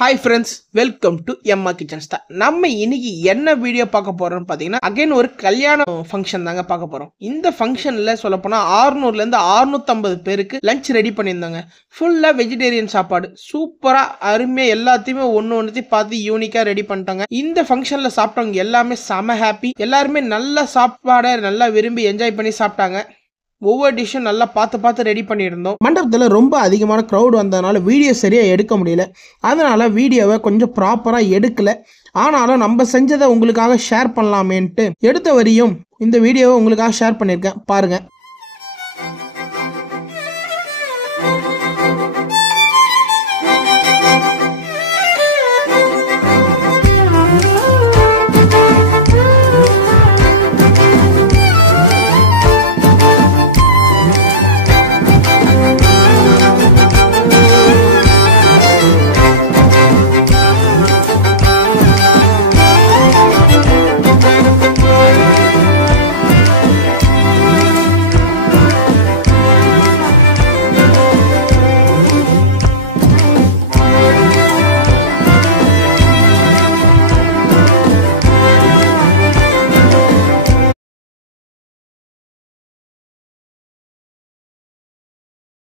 Hi friends, welcome to எம்மா kitchen star. நம்ம இன்னைக்கு என்ன வீடியோ பார்க்க போறோம்னு பார்த்தீங்கன்னா, அகைன் ஒரு கல்யாண ஃபங்க்ஷன் தாங்க பார்க்க போறோம். இந்த ஃபங்க்ஷனில் சொல்லப்போனால் 600லேருந்து 650 பேருக்கு லஞ்ச் ரெடி பண்ணியிருந்தாங்க. ஃபுல்லாக வெஜிடேரியன் சாப்பாடு, சூப்பராக அருமையாக எல்லாத்தையுமே ஒன்றுத்தையும் பார்த்து யூனிக்காக ரெடி பண்ணிட்டாங்க. இந்த ஃபங்க்ஷனில் சாப்பிட்டவங்க எல்லாமே செம ஹாப்பி. எல்லாருமே நல்ல சாப்பாடை நல்லா விரும்பி என்ஜாய் பண்ணி சாப்பிட்டாங்க. ஒவ்வொரு டிஷ்ஷும் நல்லா பார்த்து ரெடி பண்ணியிருந்தோம். மண்டபத்தில் ரொம்ப அதிகமான க்ரௌட் வந்ததுனால வீடியோ சரியாக எடுக்க முடியல. அதனால் வீடியோவை கொஞ்சம் ப்ராப்பராக எடுக்கலை. ஆனாலும் நம்ம செஞ்சதை உங்களுக்காக ஷேர் பண்ணலாமேன்ட்டு எடுத்த வரையும் இந்த வீடியோவை உங்களுக்காக ஷேர் பண்ணியிருக்கேன், பாருங்கள்.